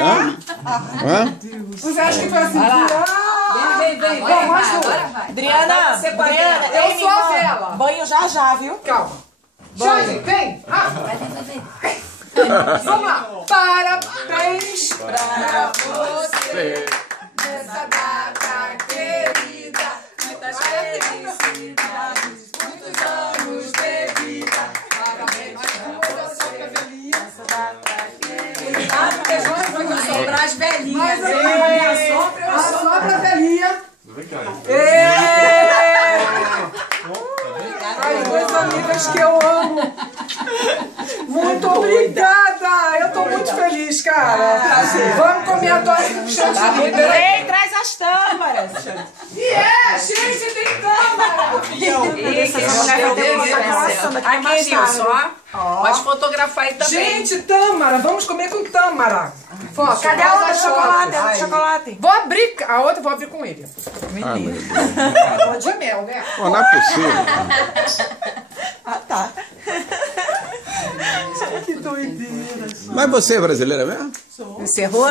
Hã? Hã? Você acha que foi assim? Vem. Agora vai. Adriana, Eu sou a vela. Banho já, viu? Calma. Jane, vem. Vamos lá. Parabéns pra você nessa data querida. Muitas felicidades, muitos anos de vida. Parabéns pra você nessa data querida. Vamos soprar as velhinhas. Assopra a velhinha. Vem cá. As duas amigas que eu amo. Muito obrigada. Eu tô muito feliz, cara. Vamos comer a torta com chantilly. Ei, traz as tâmaras. Gente, tem câmera. Essa mulher vai ter uma satisfação daqui a mais Aqui, tarde. ó. Pode fotografar aí também. Gente, tâmara. Vamos comer com tâmara. Foca, Cadê a outra chocolate? A outra chocolate? Vou abrir. A outra eu vou abrir com ele. Ai, meu Deus. Lua de mel, né? Pô, não é possível. Ah, tá. Que doideira. Mas você é brasileira mesmo? Encerrou?